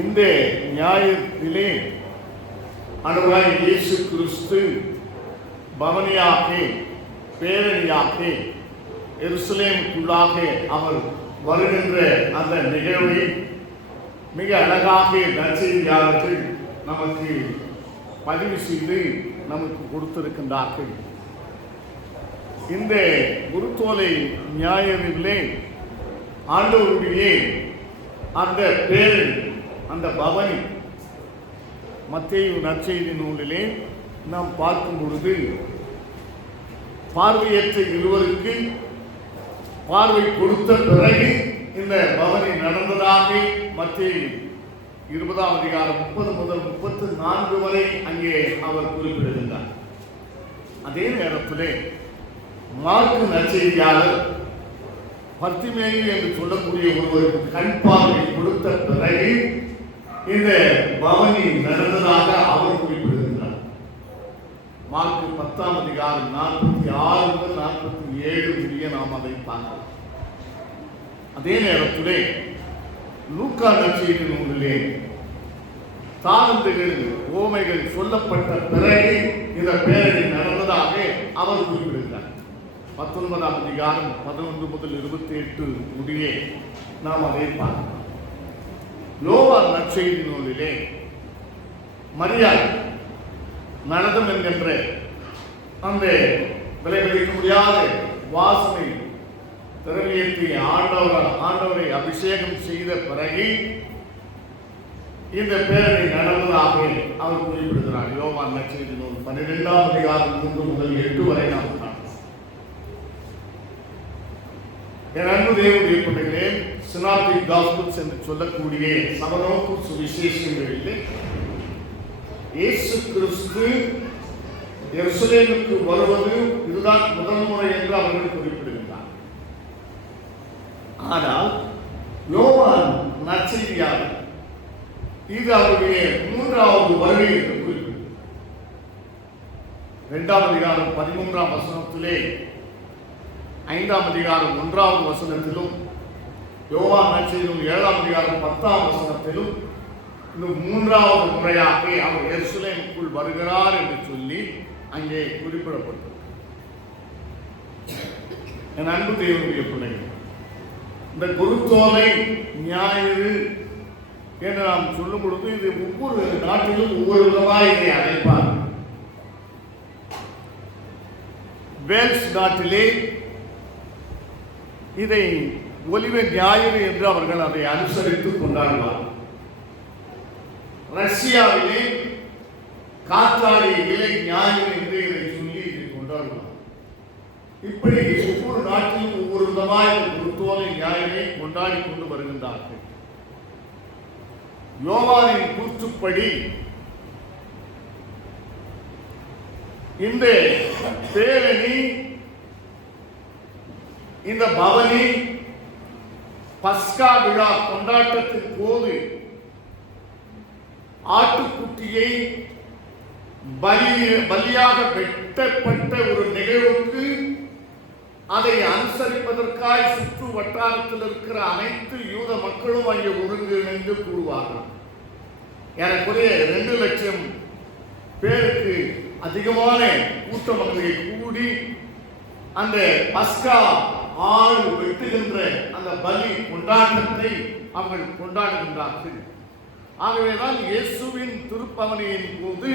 இந்த ஞாயிற்றிலே ஆண்டவராய் இயேசு கிறிஸ்து பவனியாக பேரணியாக எருசலேமுக்குள்ளாக அவர் வருகின்ற அந்த நிகழ்வை மிக அழகாக நற்செய்தியாளர்கள் நமக்கு பதிவு செய்து நமக்கு கொடுத்திருக்கின்றார்கள். இந்த குருத்தோலை ஞாயிறிலே ஆண்டவருடைய அந்த பேரணி, அந்த பவனி மத்தேயு நற்செய்தி நூலிலே நாம் பார்க்கும் பொழுது பார்வையற்ற இருவருக்கு பார்வை கொடுத்த பிறகு இந்த பவனி நடந்ததாக மத்தேயு 20ஆம் அதிகாரம் 30 முதல் 34 வரை அங்கே அவர் குறிப்பிடுகின்றார். அதே நேரத்திலே மார்க்கு நற்செய்தியாளர் பர்த்திமேயு என்று சொல்லக்கூடிய ஒருவருக்கு கண் பார்வை கொடுத்த பிறகு இந்த பவனி நடந்ததாக அவர் குறிப்பிடுகின்றார். மார்க்கு 10ஆம் அதிகாரம் 46 முதல் 47 முடிய நாம் அதை பார்க்கலாம். அதே நேரத்திலே லூக்கா நற்செய்தி நூலிலே தாளந்துகள் ஓமைகள் சொல்லப்பட்ட பிறகு இந்த பேரணி நடந்ததாக அவர் குறிப்பிடுகிறார். 19ஆம் அதிகாரம் 11 முதல் 28 முடிய நாம் அதை பார்க்கலாம். யோவான் நற்செய்தி நூலிலே மரியாள் நடனம் என்கின்ற அந்த விலைமதிக்க முடியாத வாசனை திரவியத்தை ஆண்டவரை அபிஷேகம் செய்த பிறகு இந்த பேரணி நடந்ததாக அவர் குறிப்பிடுகிறார். யோவான் நற்செய்தி நூல் 12ஆம் அதிகாரம் 3 முதல் 8 வரை நாம் காணலாம். என் அன்பு தேவனுடைய பிள்ளைகளே, சினாப்டிக் காஸ்பல்ஸ் என்று சொல்லக்கூடிய சமநோக்கு சுவிசேஷங்களிலே இயேசு கிறிஸ்து எருசலேமுக்கு வருவது இதுதான் முதல் முறை என்று அவர்கள் குறிப்பிடுகின்றார். ஆனால் யோவான் நற்செய்தியாளர் இது அவருடைய 3வது வருகை என்று குறிப்பிடுகிறார். 2ஆம் அதிகாரம் 13ஆம் வசனத்திலே 5ஆம் அதிகாரம் 1வது வசனத்திலும் யோவான் நற்செய்தி 7ஆம் அதிகாரம் 10ஆம் வசனத்திலும் இந்த 3வது முறையாக அவர் எருசலேமுக்குள் வருகிறார் என்று சொல்லி அங்கே குறிப்பிடப்பட்டது. என் அன்பு தேவனுடைய பிள்ளைகள், இந்த குருத்தோலை ஞாயிறு என்று நாம் சொல்லும் பொழுது இது ஒவ்வொரு நாட்டிலும் ஒவ்வொரு விதமாக இதை அழைப்பார். வேல்ஸ் நாட்டிலே இதை ஒலிவ ஞாயிறு என்று அவர்கள் அதை அனுசரித்து கொண்டாடுவார். ரஷ்யாவிலே காற்றாடி இலை ஞாயிறு என்று இதை சொல்லி இதை கொண்டாடுவார். இப்படி ஒவ்வொரு நாட்டிலும் ஒவ்வொரு விதமாக குருத்தோலை ஞாயிறை கொண்டாடி கொண்டு வருகின்றார்கள். யோவானின் கூற்றுப்படி இந்த பேரணி, இந்த பவனி பஸ்கா விழா கொண்டாட்டத்தின் போது ஆட்டுக்குட்டியை பலியாக வெட்டப்பட்ட ஒரு நிகழ்வுக்கு அதை அனுசரிப்பதற்காய் சுற்று வட்டாரத்தில் இருக்கிற அனைத்து யூத மக்களும் அங்கே ஒருங்கிணைந்து கூடுவார்கள். ஏறக்குறைய 2 லட்சம் பேருக்கு அதிகமான கூட்டம் அங்கே கூடி அந்த பஸ்கா ஆடு வெட்டுகின்ற அந்த பலி கொண்டாட்டத்தை அவர்கள் கொண்டாடுகின்றார்கள். ஆகவேதான் இயேசுவின் திருப்பவனியின் போது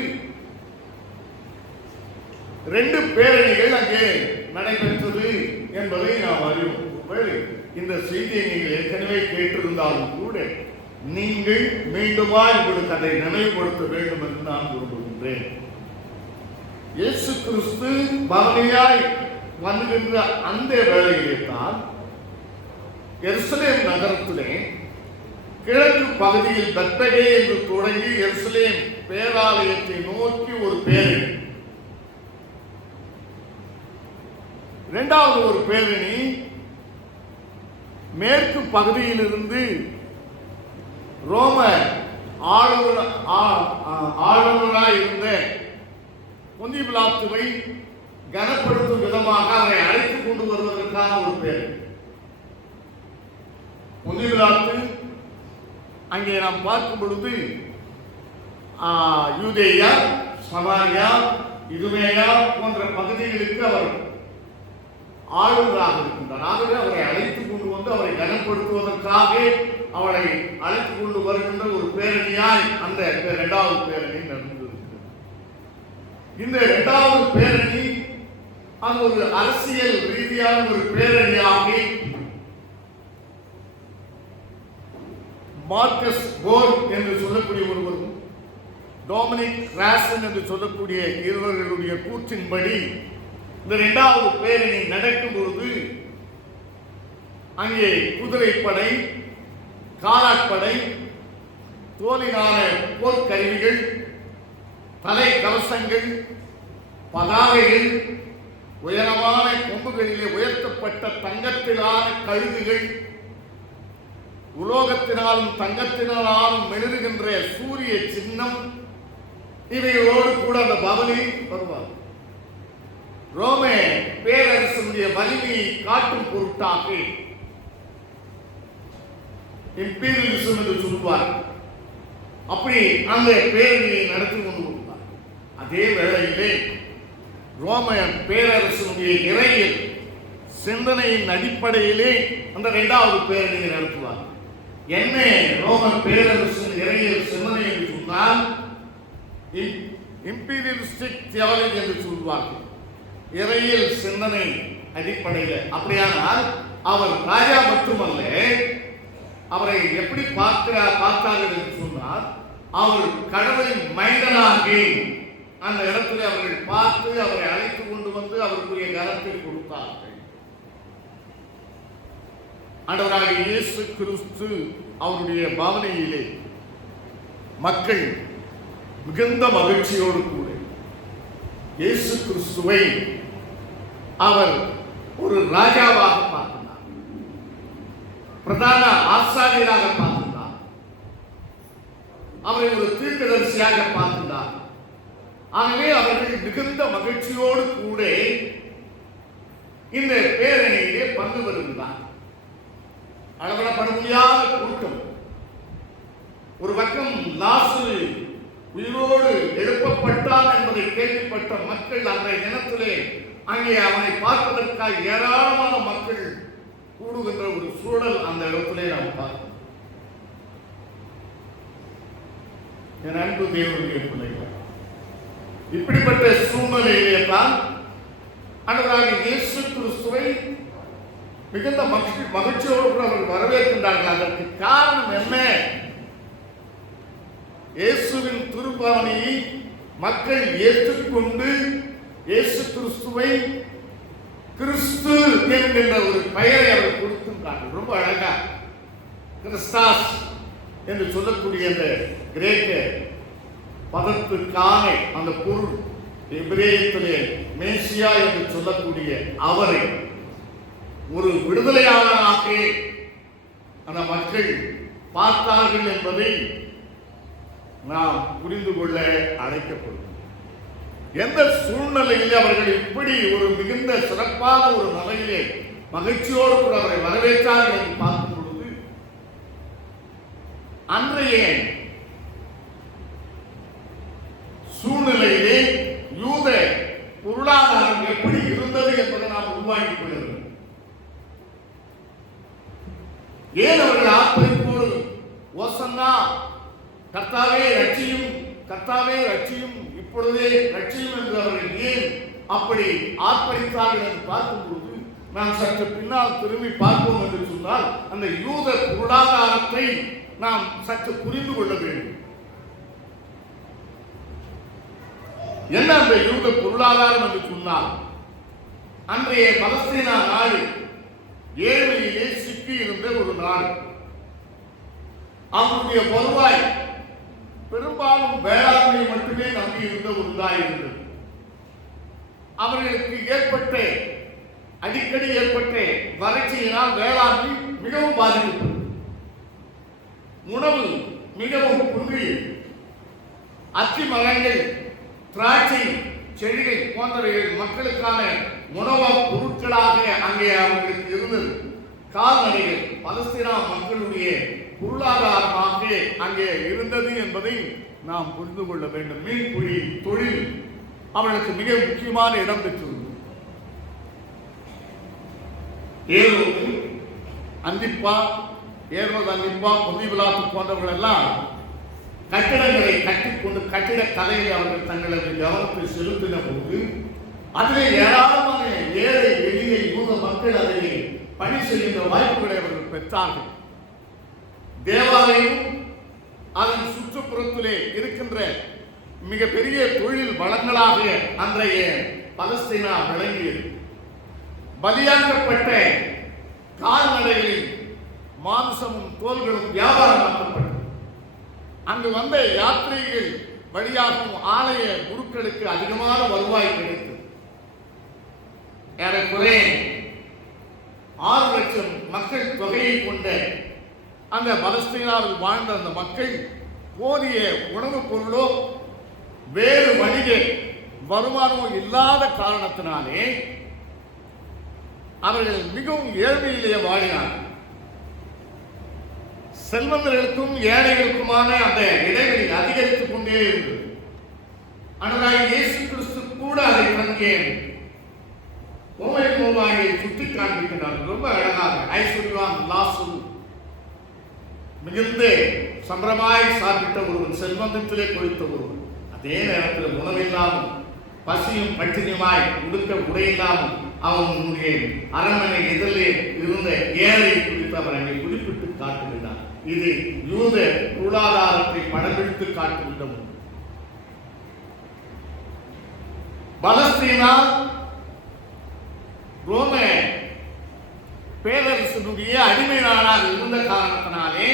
2 பேரணிகள் அங்கே நடைபெற்றது என்பதை நாம் அறிவோம். இந்த செய்தியை நீங்கள் ஏற்கனவே கேட்டிருந்தாலும் கூட நீங்கள் மீண்டுமா உங்களுக்கு அதை நினைவுபடுத்த வேண்டும் என்று நான் விரும்புகின்றேன். இயேசு கிறிஸ்து பவனியாய் வந்துகின்ற அந்த வேளையிலே தான் எருசலேம் நகரத்திலே கிழக்கு பகுதியில் பெத்பகே என்று தொடங்கி எருசலேம் பேராலயத்தை நோக்கி ஒரு பேரணி, 2வது ஒரு பேரணி மேற்கு பகுதியிலிருந்து ரோம ஆளுநராய் இருந்த பொந்திய பிலாத்துவை கனப்படுத்தும் விதமாக அவரை அழைத்துக் கொண்டு வருவதற்கான ஒரு பேரணி. பொந்திய பிலாத்து அங்கே நாம் பார்க்கும் பொழுது யூதேயா, சமாரியா, இதுமேயா போன்ற பகுதிகளுக்கு அவர் ஆளுநராக இருக்கின்றார். ஆகவே அவரை அழைத்துக் கொண்டு வந்து அவரை கனப்படுத்துவதற்காக அவளை அழைத்துக் கொண்டு வருகின்ற ஒரு பேரணியாய் அந்த இரண்டாவது பேரணி நடந்திருக்கிறது. இந்த இரண்டாவது பேரணி அது ஒரு அரசியல் ரீதியான ஒரு பேரணியாக மார்க்கஸ் போர் என்று சொல்லக்கூடிய ஒருவரும் டொமினிக் ராசன் என்று சொல்லக்கூடிய இருவர்களுடைய கூற்றின்படி இந்த இரண்டாவது பேரணி நடக்கும் பொழுது அங்கே குதிரைப்படை, காலாட்படை, தோலினான போர்க்கருவிகள், தலை கவசங்கள், பதாகைகள், உயரமான கொம்புகளிலே உயர்த்தப்பட்ட தங்கத்திலான கழுகுகள், உலோகத்தினாலும் தங்கத்தினாலும் மெழுகுகின்ற சூரிய சின்னம், இவைகளோடு கூட அந்த பவனி வருவார். ரோம பேரரசனுடைய வலிமையை காட்டும் பொருட்டாக இம்பீரியலிசம் என்று சொல்வார். அப்படி அந்த பேரணியை நடத்தி கொண்டு வருவார். அதே வேளையிலே ரோம பேரரசனுடைய இறையியல் சிந்தனையின் அடிப்படையிலே அந்த இரண்டாவது பேரணியை நடத்துவார். என்ன ரோம பேரரசின் இறையியல் சிந்தனை என்று சொன்னால் இம்பீரியலிஸ்டிக் தியாலஜி என்று சொல்வார்கள். இறையியல் சிந்தனை அடிப்படையில். அப்படியானால் அவர் ராஜா மட்டுமல்ல, அவரை எப்படி பார்த்தார்கள் என்று சொன்னால் அவர் கடவுளின் மைந்தனாக அந்த இடத்துல அவர்கள் பார்த்து அவரை அழைத்து கொண்டு வந்து அவருக்குரிய கரத்தை கொடுத்தார்கள். ஆண்டவராக இயேசு கிறிஸ்து அவருடைய பாவனையிலே மக்கள் மிகுந்த மகிழ்ச்சியோடு கூட இயேசு கிறிஸ்துவை அவர் ஒரு ராஜாவாக பார்த்தார், பிரதான ஆசாரியராக பார்த்தார், அவரை ஒரு தீர்க்கதரிசியாக பார்த்தார். ஆகவே அவர்கள் மிகுந்த மகிழ்ச்சியோடு கூட இந்த பேரணியிலே பங்கு பெறுகிறார். அளவிடப்பட முடியாத கூட்டம். ஒரு பக்கம் லாசரு உயிரோடு எழுப்பப்பட்டான் என்பதை கேள்விப்பட்ட மக்கள் அந்த தினத்திலே அங்கே அவனை பார்ப்பதற்காக ஏராளமான மக்கள் கூடுகின்ற ஒரு சூழல் அந்த இடத்திலே நாம் பார்க்கிறோம். என் அன்பு தேவனுடைய பிள்ளைகள், இப்படிப்பட்ட சூழ்நிலையிலே தான் ஆண்டவராகிய இயேசு கிறிஸ்துவை மிகுந்த மகிழ்ச்சியோடு கூட அவர்கள் வரவேற்கின்றார்கள். அதற்கு காரணம் என்ன? இயேசுவின் திருப்பாவனையை மக்கள் ஏற்றுக்கொண்டு இயேசு கிறிஸ்துவை கிறிஸ்து என்கின்ற ஒரு பெயரை அவர் கொடுக்கின்றார்கள். ரொம்ப அழகா கிறிஸ்தாஸ் என்று சொல்லக்கூடிய அந்த கிரேக்க பதத்துக்கான அந்த பொருள் எபிரேயத்திலே மேசியா என்று சொல்லக்கூடிய அவரை ஒரு விடுதலையாளராக அந்த மக்கள் பார்த்தார்கள் என்பதை நாம் புரிந்து கொள்ள அழைக்கப்படும். எந்த சூழ்நிலையில் அவர்கள் இப்படி ஒரு மிகுந்த சிறப்பான ஒரு நிலையிலே மகிழ்ச்சியோடு கூட அவரை வரவேற்றார்கள் என்று பார்க்கும் பொழுது அன்றைய சூழ்நிலையிலே யூத பொருளாதாரம் எப்படி இருந்தது என்பதை நாம் உருவாக்கிக் கொள்ள வேண்டும். ஏன் அவர்கள் ஆர்ப்பரிப்போடு ஓசன்னா கர்த்தாவே ரட்சியும், கர்த்தாவே ரட்சியும், இப்பொழுதே ரட்சியும் என்று அவர்கள் ஏன் அப்படி ஆர்ப்பரித்தார்கள் என்று பார்க்கும் பொழுது நாம் சற்று பின்னால் திரும்பி பார்ப்போம் என்று சொன்னால் அந்த யூத பொருளாதாரத்தை நாம் சற்று புரிந்து கொள்ள வேண்டும். என்ன அந்த யூத பொருளாதாரம் என்று சொன்னால், அன்றைய பலஸ்தீனா நாடு ஏழ்மையிலே சிக்கி இருந்த ஒரு நாடு. அவருடைய வருவாய் பெரும்பாலும் வேளாண்மை மட்டுமே நம்பி இருந்த ஒன்றாய் இருந்தது. அவர்களுக்கு அடிக்கடி ஏற்பட்ட வறட்சியினால் வேளாண்மை மிகவும் பாதிக்கப்பட்டது. உணவு மிகவும் குன்றியது. அத்தி மரங்கள், திராட்சை செடிகள் போன்றவைகள் மக்களுக்கான உணவுப் பொருட்களாக அங்கே அவர்களுக்கு இருந்தது. கால்நடைகள் பலஸ்தீனா மக்களுடைய பொருளாதாரமாக அங்கே இருந்தது என்பதை நாம் புரிந்து கொள்ள வேண்டும். மீன்பிடி தொழில் அவர்களுக்கு மிக முக்கியமான இடம் பெற்றுள்ளது. ஏரோது அந்திப்பா, பொந்திவிலாத்து போன்றவர்கள் எல்லாம் கட்டிடங்களை கட்டிக்கொண்டு கட்டிட கலையை அவர்கள் தங்களது கவனத்தை செலுத்தின போது அதிலே ஏராளமான ஏழை எளிய யூத மக்கள் அதிலே பணி செய்கின்ற வாய்ப்புகளை அவர்கள் பெற்றார்கள். தேவாலயம் அதன் சுற்றுப்புறத்திலே இருக்கின்ற மிகப்பெரிய தொழில் வளங்களாக அன்றைய பலஸ்தீனா விளங்கியது. பலியாக்கப்பட்ட கால்நடைகளில் மாംசமும் தோல்களும் வியாபாரமாக்கப்பட்டது. அங்கு வந்த யாத்திரைகள் வழியாகவும் ஆலய குருக்களுக்கு அதிகமான வருவாய் கிடைத்தது. ஏறக்குறைய 6 லட்சம் மக்கள் தொகையை கொண்ட அந்த பலஸ்தீனாவில் வாழ்ந்த அந்த மக்கள் போதிய உணவுப் பொருளோ வேறு வணிக வருமானமோ இல்லாத காரணத்தினாலே அவர்கள் மிகவும் ஏழ்மையிலேயே வாழினார்கள். செல்வந்தர்களுக்கும் ஏழைகளுக்குமான அந்த இடைவெளி அதிகரித்துக் கொண்டே இருந்தது. ஆனால் இயேசு கிறிஸ்து கூட அதை தங்கிய ஓமையை சுட்டி காண்பிக்கிறார். ரொம்ப அழகாக ஐஸ்வர்யான் லாசரு மிகுந்த சம்பிரமாய் சாப்பிட்ட ஒருவன், செல்வந்தத்திலே கொளித்த ஒருவன், அதே நேரத்தில் உணவில்லாமல் பசியும் பட்டினியுமாய் உடுக்க உடையில்லாமல் அவனுடைய அரண்மனை எதிரிலே இருந்த ஏழை குறித்து அவர் அங்கே குறிப்பிட்டு காட்டுகிறார். இது யூத பொருளாதாரத்தை படம்பிடித்து காட்டுகின்ற பலஸ்தீனா ரோம பேரரசனுடைய அடிமை நாடாக இருந்த காரணத்தினாலே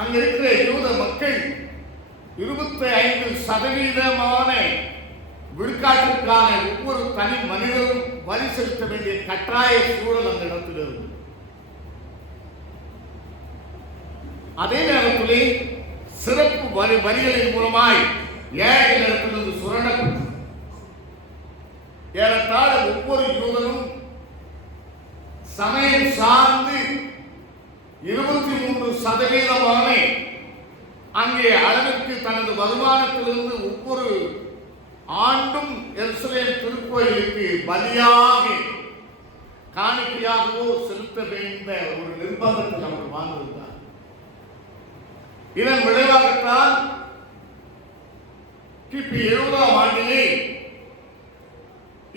அங்க இருக்கிற யூத மக்கள் 25% விழுக்காட்டிற்கான ஒவ்வொரு தனி மனிதரும் வரி செலுத்த வேண்டிய கட்டாய சூழல் அந்த இடத்தில் இருந்து. அதே நேரத்திலே சிறப்பு வரிகளின் மூலமாய் ஏழைகளிடத்திலிருந்து சுரண்டப்பட்டு ஏறத்தாழ ஒவ்வொரு யூதனும் சமயம் சார்ந்து 23% அங்கே அளவிற்கு தனது வருமானத்திலிருந்து ஒவ்வொரு ஆண்டும் எருசலேம் திருக்கோயிலுக்கு பலியாக காணிக்கையாகவோ செலுத்த வேண்டிய ஒரு நிர்பந்தத்தில் அவர் வாழ்ந்திருந்தார். இதன் விளைவாகத்தான் கிபி 70ஆம் ஆண்டிலே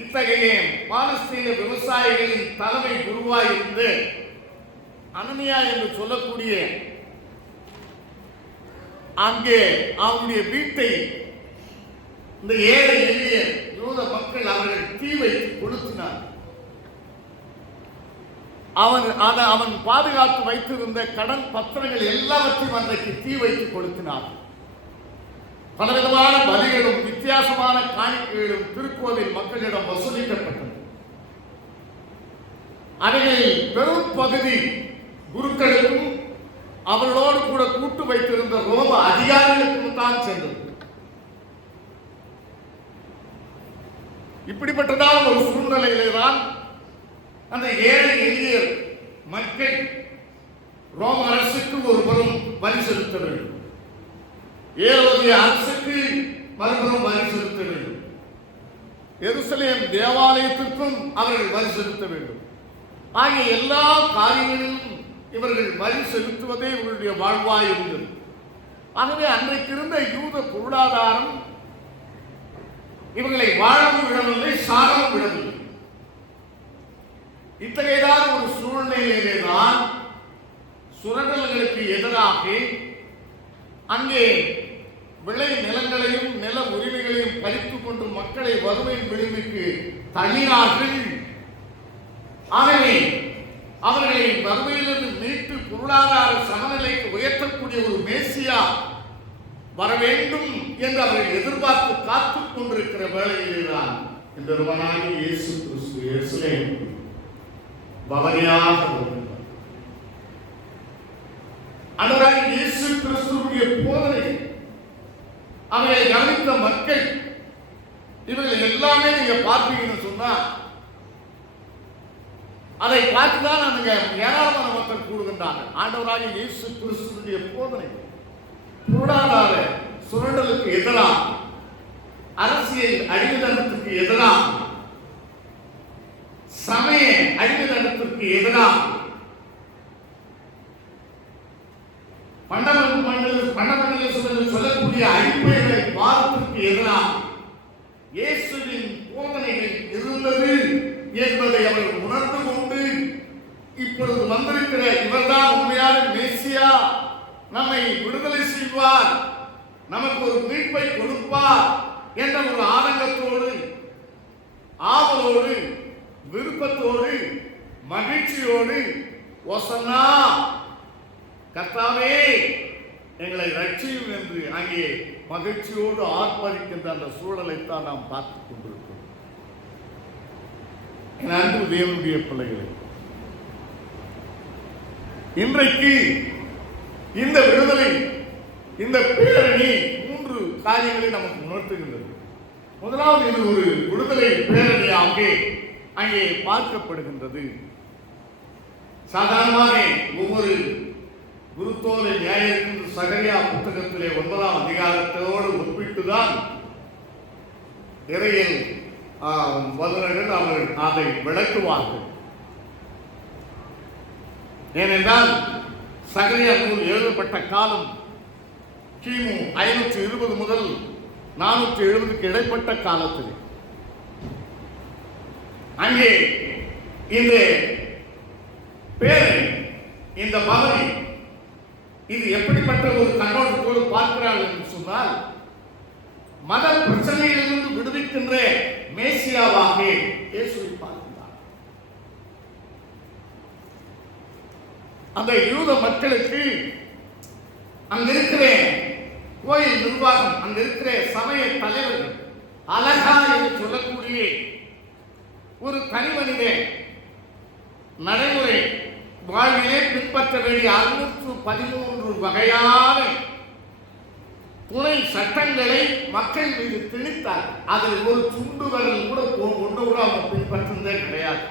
இத்தகைய பாலஸ்தீன விவசாயிகளின் தலைமை குருவாய் இருந்து அனனியா என்று சொல்லக்கூடிய அங்கே அவனுடைய வீட்டை இந்த ஏழை எளிய யூத மக்கள் அவர்கள் தீ வைத்து கொளுத்தினார். அவன் பாதுகாத்து வைத்திருந்த கடன் பத்திரங்கள் எல்லாவற்றையும் அன்றைக்கு தீ வைத்து கொளுத்தினார். பலவிதமான பலிகளும் வித்தியாசமான காணிக்கைகளும் திருக்கோவில் மக்களிடம் வசூலிக்கப்பட்டது. அவைகளில் பெரும் பகுதி குருக்களுக்கும் அவர்களோடு கூட கூட்டு வைத்திருந்த ரோம அதிகாரிகளுக்கும் தான் சென்றது. இப்படிப்பட்டதான ஒரு சூழ்நிலையிலே தான் அந்த ஏழை எளிய மக்கள் ரோம அரசுக்கு ஒரு புறம் வரி செலுத்த வேண்டும், ஏரோதிய அரசுக்கு மறுபுறம் வரி செலுத்த வேண்டும், எருசலேம் தேவாலயத்திற்கும் அவர்கள் வரி செலுத்த வேண்டும். ஆகிய எல்லா காரியங்களிலும் இவர்கள் வரி செலுத்துவதே இவர்களுடைய வாழ்வாய் இருந்தது. ஆகவே அன்றைக்கு இருந்த யூத பொருளாதாரம் இவர்களை வாழவும் விடவில்லை, சாகவும் விடவில்லை. இத்தகையதான ஒரு சூழ்நிலையிலே தான் சுரண்டல்களுக்கு எதிராக அங்கே விளை நிலங்களையும் நில உரிமைகளையும் பறித்துக் கொண்டு மக்களை வறுமையின் விளிம்புக்கு தள்ளினார்கள். ஆகவே அவர்களை வறுமையிலிருந்து மீட்டு பொருளாதார சமநிலைக்கு உயர்த்தக்கூடிய ஒரு மேசியா வர வேண்டும் என்று அவர்கள் எதிர்பார்த்து காத்துக் கொண்டிருக்கிற வேளையில்தான் இந்த ருமனாகி இயேசு கிறிஸ்து எருசலேம் பவனியாக வருகிறார். ஆனால் இயேசு கிறிஸ்துவுடைய போதனை அவரை கவனித்த மக்கள் இவர்கள் எல்லாமே நீங்க பார்ப்பீங்கன்னு சொன்னா அதை பார்த்துதான் அங்க ஏராளமான மக்கள் கூடுகின்றார்கள். ஆண்டவராக இயேசு கிறிஸ்துவினுடைய போதனை பொருளாதார சுரண்டலுக்கு எதிராக, அரசியல் அடிமைத்தனத்துக்கு எதிராக, சமய அடிமைத்தனத்திற்கு எதிராக, பண்டமண்டல சொல்லக்கூடிய அடிப்படைகளை வாதத்திற்கு எதிராக இயேசுவின் போதனைகள் இருந்தது என்பதை அவர் உணர்ந்து கொண்டு இப்பொழுது வந்திருக்கிற இவர்தான் உண்மையான மேசியா, நம்மை விடுதலை செய்வார், நமக்கு ஒரு மீட்பை கொடுப்பார் என்ற ஒரு ஆனந்தத்தோடு, ஆவலோடு, விருப்பத்தோடு, மகிழ்ச்சியோடு ஓசன்னா கர்த்தாவே எங்களை ரட்சியும் என்று அங்கே மகிழ்ச்சியோடு ஆர்ப்பரிக்கின்ற அந்த சூழலைத்தான் நாம் பார்த்துக் கொண்டிருக்கிறோம். என் அன்பு தேவனுடைய பிள்ளைகளே, இன்றைக்கு இந்த விடுதலை, இந்த பேரணி 3 காரியங்களை நமக்கு உணர்த்துகின்றது. முதலாவது, இது ஒரு விடுதலை பேரணியாக அங்கே பார்க்கப்படுகின்றது. சாதாரணமாக ஒவ்வொரு குருத்தோலை நியாயத்தின் சகரியா புத்தகத்திலே 9ஆம் அதிகாரத்தோடு ஒப்பிட்டுதான் இறையில் வல்லுநர்கள் அவர்கள் அதை விளக்குவார்கள். ஏனென்றால் சகரியா நூல் எழுதப்பட்ட காலம் கிமு 520 முதல் 470 இடைப்பட்ட காலத்தில் அங்கே இந்த பேரணி, இந்த பவனி, இது எப்படிப்பட்ட ஒரு கண்ணோட்டத்தோடு பார்க்கிறார்கள் என்று சொன்னால், மத பிரச்சனையிலிருந்து விடுவிக்கின்ற மேசியாவாக இயேசுவை பார்க்கிறார். அந்த யூத மக்களுக்கு அங்க இருக்கிற கோயில் நிர்வாகம், அங்க இருக்கிற சமய தலைவர்கள், அழகா என்று சொல்லக்கூடிய ஒரு தனி மனித நடைமுறை வாழ்விலே பின்பற்ற வேண்டிய 613 வகையான துணை சட்டங்களை மக்கள் மீது திணித்தார். அதில் ஒரு துண்டு வரல் கூட ஒன்று கூட அவங்க பின்பற்றதே கிடையாது.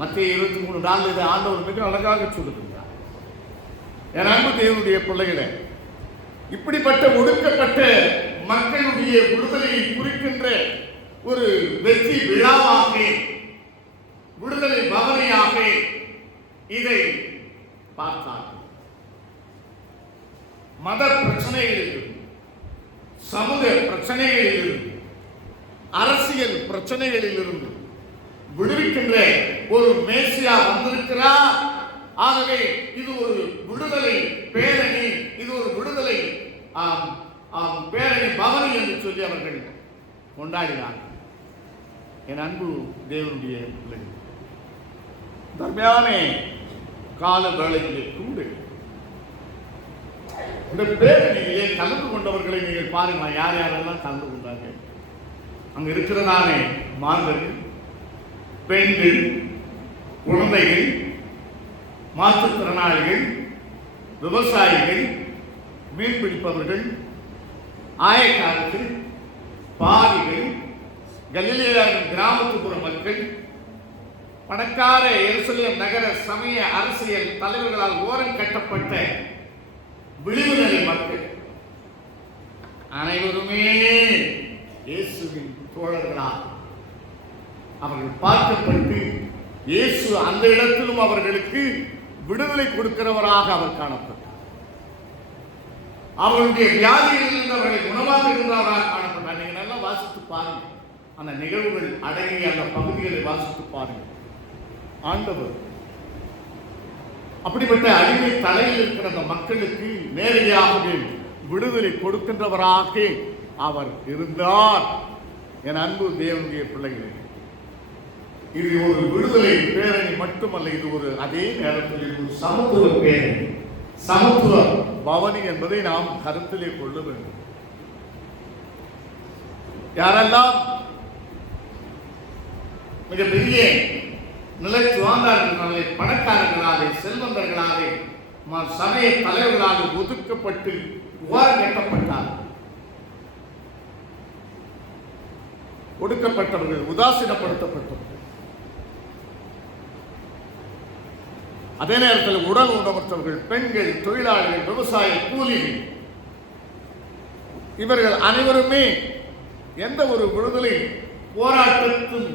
மத்திய 23 இதை ஆண்டவர் மிக அழகாக சொல்லுகின்றார். என் அன்பு தேவனுடைய பிள்ளைகளே, இப்படிப்பட்ட ஒடுக்கப்பட்ட மக்களுடைய விடுதலையை குறிக்கின்ற ஒரு வெற்றி விழாவாக, விடுதலை பவனியாக இதை பார்த்தார்கள். மத பிரச்சனைகளில், சமூக பிரச்சனைகளில், அரசியல் பிரச்சனைகளில் இருந்து விடுவிக்கின்ற ஒரு மேசியா வந்திருக்கிறார். ஆகவே இது ஒரு விடுதலை பேரணி, இது ஒரு விடுதலை பேரணி பவனி என்று சொல்லி அவர்கள் கொண்டாடினார்கள். என் அன்பு தேவனுடைய பிள்ளைகள், தர்மையான கால வேளையிலே கூட இந்த பேரணியிலே கலந்து கொண்டவர்களை நீங்கள் பாருங்கள். யார் யாரெல்லாம் கலந்து கொண்டார்கள்? அங்க இருக்கிறதானே மாந்தர்கள், பெண்கள், குழந்தைகள், மாற்றுத்திறனாளிகள், விவசாயிகள், மீன்பிடிப்பவர்கள், ஆயக்காரர்கள், பாவிகள், கலிலேயாவின் கிராமத்துப்புற மக்கள், பணக்கார எருசலேம் நகர சமய அரசியல் தலைவர்களால் ஓரம் கட்டப்பட்ட விளிம்புநிலை மக்கள் அனைவருமே இயேசுவின் தோழர்களாக அவர்கள் பார்க்கப்பட்டு, இயேசு அந்த இடத்திலும் அவர்களுக்கு விடுதலை கொடுக்கிறவராக அவர் காணப்பட்டார். அவர்களுடைய வியாதிகளிலிருந்து அவர்களை குணமாக்குகின்றவராக காணப்பட்டார். நீங்க நல்லா வாசித்து பாருங்க, அந்த நிகழ்வுகள் அடங்கிய அந்த பகுதிகளை வாசித்து பாருங்க. ஆண்டவர் அப்படிப்பட்ட அடிமை தலையில் இருக்கிற அந்த மக்களுக்கு நேரடியாக விடுதலை கொடுக்கின்றவராக அவர் இருந்தார். என் அன்பு தேவனுடைய பிள்ளைகளே, இது ஒரு விடுதலை பேரணி மட்டுமல்ல, இது ஒரு அதே நேரத்தில் இது ஒரு சமத்துவ பேரணி, சமத்துவ பவனி என்பதை நாம் கருத்திலே கொள்ள வேண்டும். யாரெல்லாம் மிகப்பெரிய நிலை சுவாந்தார்களாலே, பணக்காரர்களாலே, செல்வந்தர்களாலே, சமய தலைவர்களால் ஒதுக்கப்பட்டு ஓரம் கட்டப்பட்டார், ஒடுக்கப்பட்டவர்கள், உதாசீனப்படுத்தப்பட்டவர்கள், அதே நேரத்தில் உடல் ஊனமுற்றவர்கள், பெண்கள், தொழிலாளர்கள், விவசாய கூலிகள், இவர்கள் அனைவருமே எந்த ஒரு விடுதலை போராட்டத்திலும்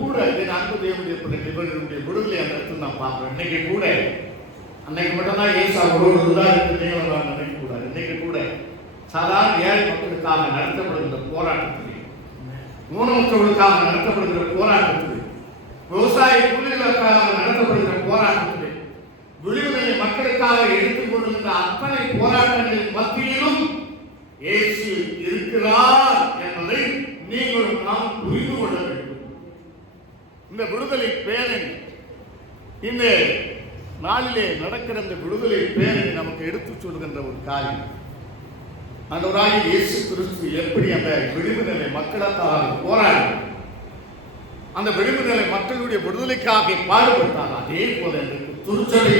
கூட என் அன்பு தேவனுடைய பிள்ளைகள் இவர்களுடைய விடுதலை அந்த இடத்துல நான் பார்க்கிறேன். இன்னைக்கு கூட அன்னைக்கு மட்டும்தான் ஏசு அவரோடு நினைக்க கூடாது. இன்னைக்கு கூட சாதாரண ஏழை மக்களுக்காக நடத்தப்படுகிற போராட்டத்திலே, ஊனமுற்றவர்களுக்காக நடத்தப்படுகிற போராட்டத்திலே, விவசாய கூலிகளுக்காக நடத்தப்படுகிற போராட்டத்திலே, விளிம்புநிலை மக்களுக்காக எடுத்துக் கொள்கின்ற அத்தனை போராட்டங்களின் மத்தியிலும் இயேசு இருக்கிறார் என்பதை நீங்களும் நாம் புரிந்து கொள்ள வேண்டும். இந்த விடுதலை பேரணி, இந்த நாளிலே நடக்கிற இந்த விடுதலை பேரணி நமக்கு எடுத்துச் சொல்கின்ற ஒரு காரியம். ஆண்டவராகிய இயேசு கிறிஸ்து எப்படி அந்த விளிம்புநிலை மக்களுக்காக போராடி அந்த விளிம்புநிலை மக்களுடைய விடுதலைக்காக பாடுபட்டார், அதே போல திருச்சபை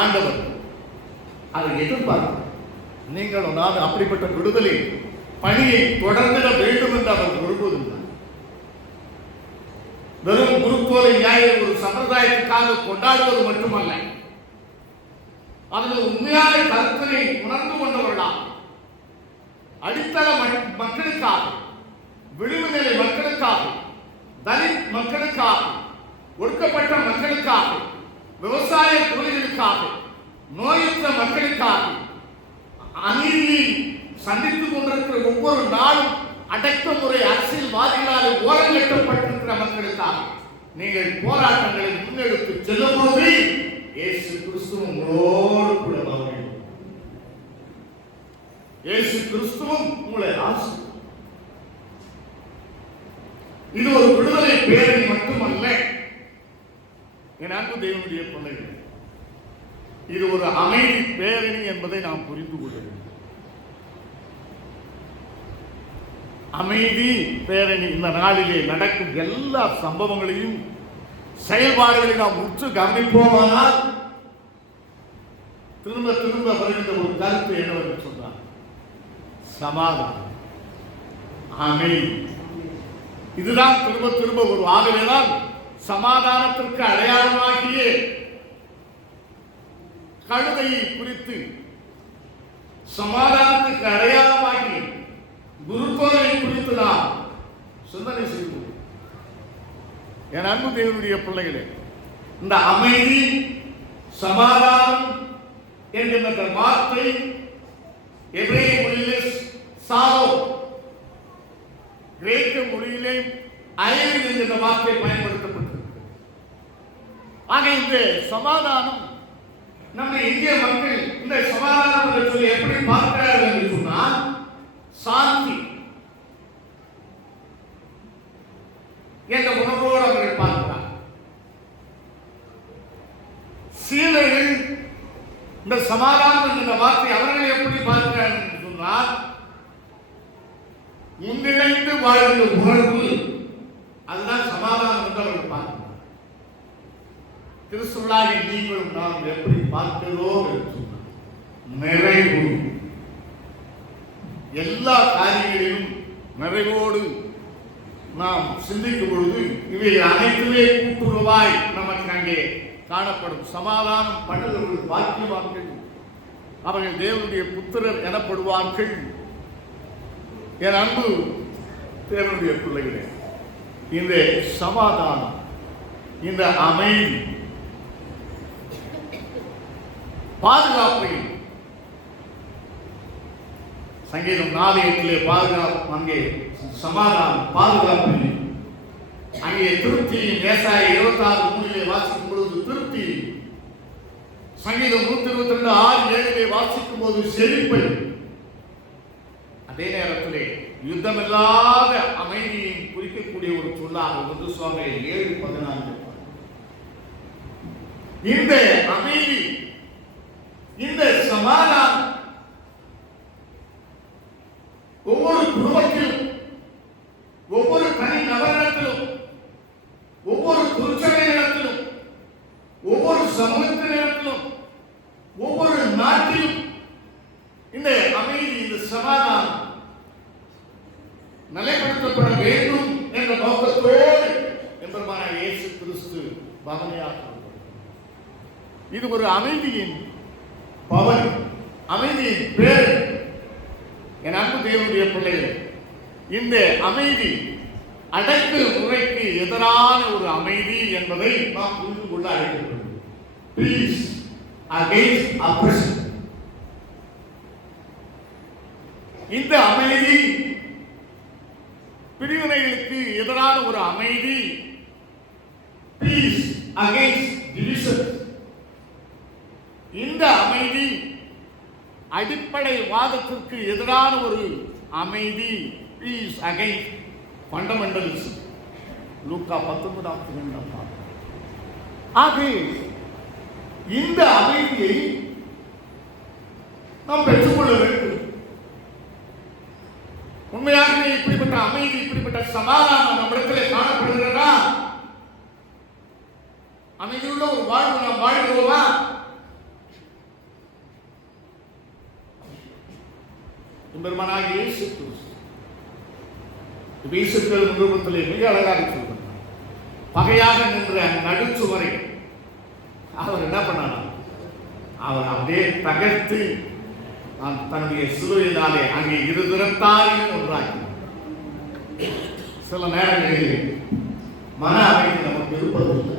ஆண்டவர் அதை எதிர்பார்த்தார். நீங்களும் நான் அப்படிப்பட்ட விடுதலை பணியை தொடர்ந்திட வேண்டும் என்று அவர் விரும்புகின்றார். வெறும் குருக்கோலை ஞாயிறு ஒரு சம்பிரதாயத்துக்காக கொண்டாடுவது மட்டுமல்ல, அதில் உண்மையான கருத்தினை உணர்ந்து கொண்டவர்களா அடித்தள மக்களுக்காக, விளிம்புநிலை மக்களுக்காக, தலித் மக்களுக்காக, ஒடுக்கப்பட்ட மக்களுக்காக, விவசாய கூலிகளுக்காக, நோயற்ற மக்களுக்காக, அநீதியை சந்தித்துக் கொண்டிருக்கிற ஒவ்வொரு நாளும் அடக்குமுறை அரசியல்வாதிகளால் ஓரங்கட்டப்பட்டிருக்கிற மக்களுக்காக நீங்கள் போராட்டங்களை முன்னெடுத்து செல்லும் போது இயேசு கிறிஸ்துவும் உங்களோடு கூட வாழ்கிறார். இயேசு கிறிஸ்துவும் உங்களை ஆசீர்வதிப்பார். இது ஒரு விடுதலை பேரணி மட்டுமல்ல என் அன்பு தேவனுடைய பிள்ளைகள், இது ஒரு அமைதி பேரணி என்பதை நாம் புரிந்து கொள்ள வேண்டும். அமைதி பேரணி இந்த நாளிலே நடக்கும் எல்லா சம்பவங்களையும் செயல்பாடுகளையும் நாம் உற்று கவனிப்போமானால் திரும்ப திரும்ப வருகின்ற ஒரு கருத்து என்னவென்று சொன்னார், சமாதானம், அமைதி. இதுதான் திரும்ப திரும்ப ஒரு ஆகவேதான் சமாதானத்திற்கு அடையாளமாகிய கழுதையை குறித்து, சமாதானத்துக்கு அடையாளமாகி குருக்கோலை குறித்து நாம் சிந்தனை செய்வோம். என் அன்பு தேவனுடைய பிள்ளைகளே, இந்த அமைதி, சமாதானம் என்கின்ற வார்த்தை எபிரேய மொழியிலே சாலோ, கிரேக்க மொழியிலே ஐன் என்கிற வார்த்தை பயன்படுத்தப்பட்டிருக்கிறது. ஆக இந்த சமாதானம் நம்ம இந்திய மக்கள் இந்த சமாதானம் என்று சொல்லி எப்படி பார்க்கிறார்கள் என்று சொன்னால், சாந்தி என்ற உணர்வோடு அவர்கள் பார்க்கிறார். சீனர்கள் இந்த சமாதானம் என்ற வார்த்தை அவர்கள் எப்படி பார்க்கிறார்கள் என்று சொன்னால், ஒன்றிணைந்து வாழ்கிற உணர்வு, அதுதான் சமாதானம் என்று அவர்கள் பார்க்கிறார். கிறிஸ்துவர்களாகிய நீங்களும் நாம் எப்படி பார்க்கிறோம் என்று சொன்னார், நிறைவு, எல்லா காரியங்களிலும் நிறைவோடு நாம் சிந்திக்கும் பொழுது இவை அனைத்துமே கூட்டுறவாய் நமக்கு அங்கே காணப்படும். சமாதானம் பண்ணுகிறவர்கள் பாக்கியவான்கள், அவர்கள் தேவனுடைய புத்திரர் எனப்படுவார்கள். என் அன்பு தேவனுடைய பிள்ளைகளே, இந்த சமாதானம், இந்த அமைதி, பாதுகாப்பையும் சங்கீதம் 4:8 பாதுகாப்பு, அங்கே சமாதானம், பாதுகாப்பு, அங்கே திருப்தியும், ஏசாயா 26:3 வாசிக்கும் பொழுது திருப்தி, சங்கீதம் 122:6-7 வாசிக்கும் போது செழிப்பை, அதே நேரத்திலே யுத்தமில்லாத அமைதியை குறிக்கக்கூடிய ஒரு சொல்லாக 1 சாமுவேல் 7:14. இந்த அமைதி, இந்த சமாதானம் ஒவ்வொரு குடும்பத்திலும், ஒவ்வொரு தனி நபரிடத்திலும், ஒவ்வொரு திருச்சபையிடத்திலும், ஒவ்வொரு சமூகத்தினரிடத்திலும், ஒவ்வொரு நாட்டிலும் இந்த அமைதி, இந்த சமாதானம் நிலைப்படுத்தப்பட வேண்டும் என்ற நோக்கத்தோடு எம்பெருமானார் இயேசு கிறிஸ்து பவனியாக இது ஒரு அமைதியின் பவர், அமைதியின் பேர். என் அன்பு தேவனுடைய பிள்ளைகள், இந்த அமைதி அடக்கு முறைக்கு எதிரான ஒரு அமைதி என்பதை நாம் புரிந்து கொள்ள அழைக்கப்படுகிறது. Peace against oppression. இந்த அமைதி பிரிவினைகளுக்கு எதிரான ஒரு அமைதி. Peace against division. இந்த அமைதி அடிப்படை வாதத்திற்கு எதிரான ஒரு அமைதி. Peace against fundamentalism. லூக்கா 19:2. ஆக இந்த அமைதியை நாம் பெற்றுக்கொள்ள வேண்டும். உண்மையாகவே இப்படிப்பட்ட அமைதி, இப்படிப்பட்ட சமாதானம் நம்மிடத்தில் காணப்படுகிறதா? அமைதியுள்ள ஒரு வாழ்வு நாம் வாழ்கிறோமா? பெருமானாகிய இயேசு கிறிஸ்து இயேசுக்கள் நிருபத்திலே மிக அழகாக சொல்கிறார். பகையாக நின்ற நடுச்சுவரை அவர் என்ன பண்ணார்? அவர் அப்படியே தகர்த்து தன்னுடைய சிலுவையினாலே அங்கே இருதிரத்தாரையும் ஒன்றாக்கி. சில நேரங்களில் மன அமைதி நமக்கு இருப்பது இல்லை,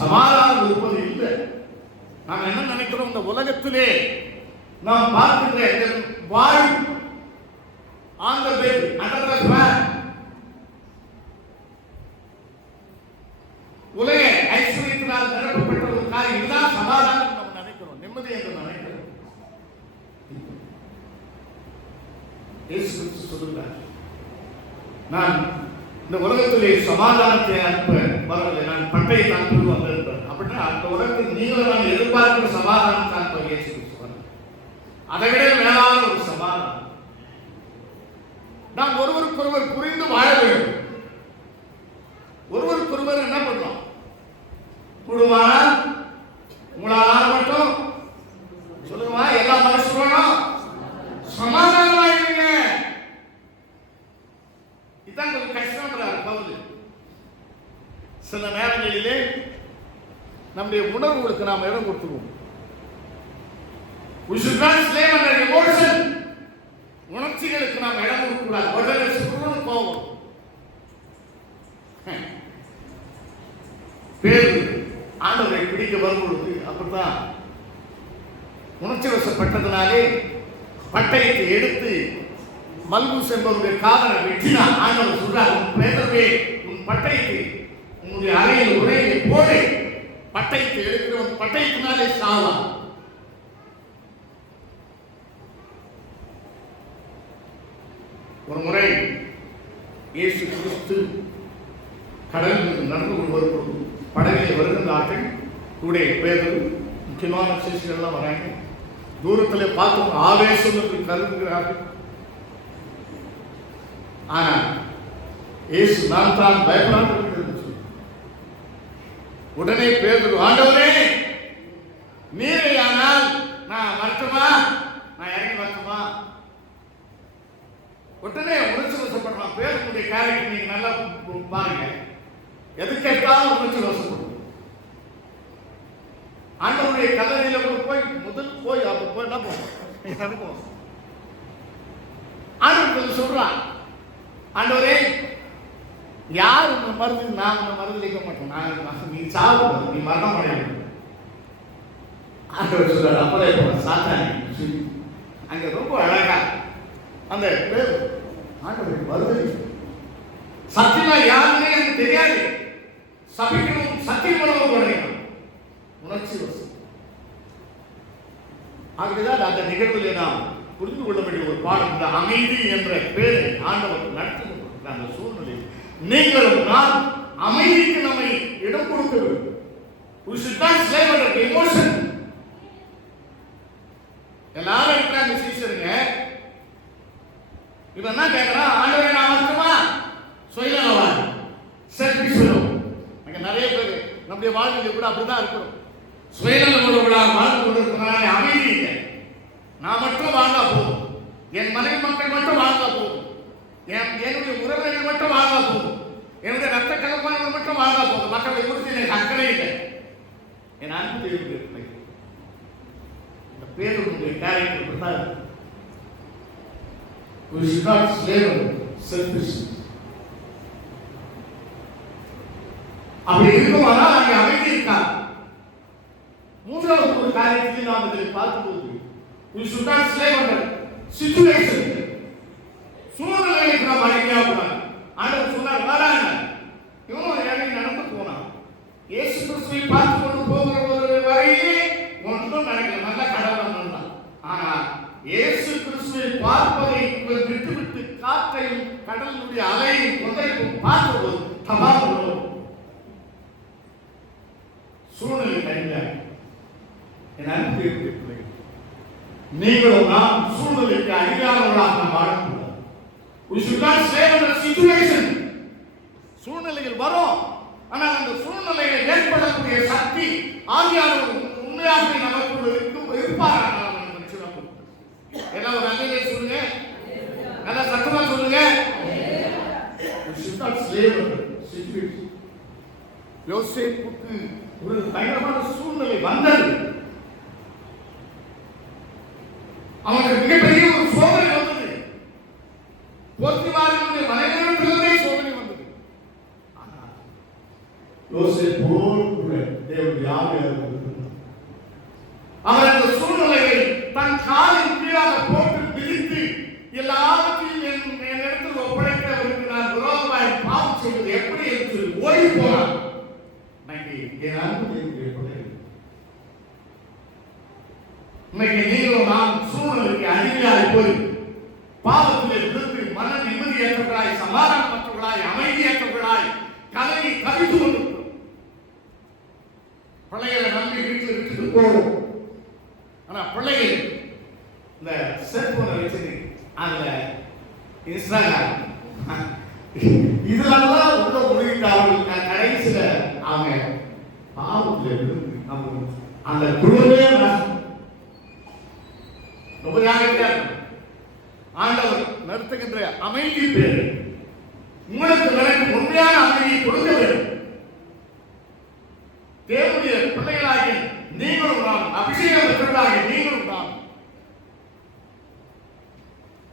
சமாதானம் இருப்பது இல்லை. நாம் என்ன நினைக்கிறோம்? இந்த உலகத்திலே நாம் பார்க்கின்ற வாழ்வு ஆந்த பேர் உலக ஐஸ்வர்யத்தினால் நிரப்பப்பட்ட ஒரு காரியம். இதுதான் சமாதானம் நம்ம நினைக்கிறோம், நிம்மதி என்று நினைக்கிறோம். சொல்லுகிறார், நான் இந்த உலகத்திலே சமாதானத்தை அனுப்ப வரவில்லை, நான் பட்டையை தான் வந்திருக்கிறேன். அப்படின்னா அந்த உலகத்தில் நீங்கள் நான் எதிர்பார்க்கிற சமாதானம் தான் அதை விட மேலான ஒரு சமாதானம். நாம் ஒருவருக்கொருவர் புரிந்து வாழ வேண்டும். ஒருவருக்கொருவர் என்ன பண்ணலாம்? குடும்பம் உங்களால் மட்டும் சொல்லுமா, எல்லா மனுஷனும் சமாதானமா இருங்க. இதுதான் கொஞ்சம் கஷ்டம்ன்றார் பவுல். சில நேரங்களிலே நம்முடைய உணர்வுகளுக்கு நாம் இடம் கொடுத்துருவோம். We should not slave under emotion. உணர்ச்சிகளுக்கு நாம் இடம் கொடுக்கக்கூடாது. உடனே சுருன்னு போவோம். பேர் ஆண்டவரை பிடிக்க வரும்பொழுது அப்படித்தான் உணர்ச்சி வசப்பட்டதுனாலே பட்டயத்தை எடுத்து மல்குஸ் என்பவருடைய காதலை வெட்டினார். ஆண்டவர் சொல்றார், பேதவே உன் பட்டயத்தை உன்னுடைய அறையில் உரையை போடு. பட்டயத்தை எடுக்கிறவன் பட்டயத்தினாலே சாவான். ஒரு முறை இயேசு கிறிஸ்து கடலில் நடந்து கொண்டு வரும்போது படகில் வருகின்ற ஆட்கள் கூட பேர்கள் முக்கியமான சிசிகள்லாம் வராங்க. தூரத்தில் பார்த்து ஆவேசம் என்று கருதுகிறார்கள். ஆனால் இயேசு நான் தான் பயப்படாமல் உடனே பேர்கள், ஆண்டவரே நீரே ஆனால் நான் வரட்டுமா, நான் இறங்கி வரட்டுமா? உடனே உணர்ச்சி வசப்படுறான். பேருடைய கேரக்டர் நீங்க நல்லா பாருங்க, எது கேட்டாலும் உணர்ச்சி வசப்படும். ஆண்டவருடைய கல்லறையில போய் முதல் போய் அப்ப போய் என்ன பண்ணுவோம்? ஆண்டவர் சொல்றான், ஆண்டவரே யார் உங்க மருந்து, நான் உங்க மருந்தளிக்க மாட்டோம், நீ சாப்பிடு, நீ மரணம் அடையணும். ஆண்டவர் சொல்றாரு, அப்படியே சாத்தானி. அங்க ரொம்ப அழகா அந்த பேர் ஆண்டவருக்கு வருவது. சத்தியமா யாருமே எனக்கு தெரியாது, சபிக்கணும் சத்தியம் பண்ணவும் கிடைக்கும். உணர்ச்சி வசம். ஆகவேதான் அந்த நிகழ்வில் நாம் புரிந்து கொள்ள வேண்டிய ஒரு பாடம். இந்த அமைதி என்ற பேரை ஆண்டவர் நடத்தி அந்த சூழ்நிலை நீங்களும் நான் அமைதிக்கு நம்மை இடம் கொடுக்க வேண்டும். We should not slave under emotion. எல்லாரும் இருக்கிறாங்க சீசருங்க. இவன் என்ன கேட்கிறான்? ஆண்டவரே நான் வரட்டுமா? சொயிலவா செல்ஃபிஷ் வரும். அங்க நிறைய பேர் நம்முடைய வாழ்க்கையில் கூட அப்படிதான் இருக்கிறோம். சுயநலமுள்ளவர்களா வாழ்ந்து கொண்டிருக்கிறாங்க. அமைதி இல்லை. நான் மட்டும் வாழ்ந்தா போதும், என் மனைவி மக்கள் மட்டும் வாழ்ந்தா போதும், என்னுடைய உறவினர்கள் மட்டும் வாழ்ந்தா போதும், என்னுடைய ரத்த கலப்பானவர்கள் மட்டும் வாழ்ந்தா போதும், மற்றவர்களை குறித்து எனக்கு அக்கறை இல்லை. என் அன்பு தேவனுடைய பிள்ளை, இந்த பேருடைய கேரக்டர் இருந்தால் we should not slave selfishness. அப்படி இருக்குமானா அங்கே அமைதி இருக்காது. மூன்றாவது ஒரு காரியத்தை நாம் இதில் பார்க்கும்போது we should not slave under situation. சூழ்நிலைக்கு நாம் அடிமையாக கூடாது. ஆண்டவர் சொன்னார் வராங்க, இவனும் இறங்கி நடந்து போனான். இயேசு கிறிஸ்துவை பார்த்து கொண்டு போகிற ஒரு வரையிலே ஒன்றும் நடக்கல, நல்ல கடவுள் தான். ஆனால் இயேசு கிறிஸ்துவை பார்ப்பதை விட்டுவிட்டு காற்றையும் கடலினுடைய அலையும் கொந்தையும் பார்த்தபோது தபால் சூழ்நிலை கையாள். என் அன்பு பிள்ளைகள், நீங்களும் நாம் சூழ்நிலைக்கு அடிமையானவர்களாக நாம் வாழக்கூடாது. We should not slave under situation. சூழ்நிலையில் வரும், ஆனால் அந்த சூழ்நிலையில் ஏற்படக்கூடிய சக்தி ஆவியானவர் உண்மையாக நமக்குள் இருப்பார். எல்லாம் ஒரு அங்கே சொல்லுங்க, நல்லா சத்தமா சொல்லுங்க. We should not slave under situation. யோசேப்புக்கு ஒரு பயங்கரமான சூழ்நிலை வந்தது. அவனுக்கு மிகப்பெரிய ஒரு சோதனை வந்தது. போத்திபாரினுடைய மனைவியிடத்திலிருந்தே சோதனை வந்தது. ஆனால் யோசேப்போடு கூட தேவனுடைய ஆவியானவர் இருந்தார். அவர் அந்த சூழ்நிலையை தன் காலின் கீழாக போட்டு பிரித்து எல்லாவற்றையும் என்னிடத்தில் ஒப்படைத்தவருக்கு நான் விரோதமாய் பாவம் செய்வது எப்படி என்று ஓடி போனார். இன்னைக்கு நீங்களும் நாம் சூழ்நிலைக்கு அடிமையாய் போய் பாவத்திலே விழுந்து மன நிம்மதியற்றவர்களாய், சமாதானமற்றவர்களாய், அமைதியற்றவர்களாய் கலங்கி கவிழ்ந்து கொண்டிருக்கிறோம். பிள்ளைகளை நம்பி வீட்டில் விட்டுட்டு போவோம். ஆனா பிள்ளைகள் இந்த செல்போனை வச்சு அந்த இன்ஸ்டாகிராம் இதெல்லாம் உள்ள முழுகிட்டார்கள். கடைசியில அவங்க பாவத்தில் இருந்து நம்ம அந்த குழுவே ரொம்ப ஜாகிரதையா ஆண்டவர் நடத்துகின்ற அமைதி பேர் உங்களுக்கு எனக்கு உண்மையான அமைதியை கொடுக்க வேண்டும். தேவனுடைய பிள்ளைகளாகி நீங்களும் நாம், அபிஷேகம் பெற்றவர்களாகி நீங்களும் நாம்,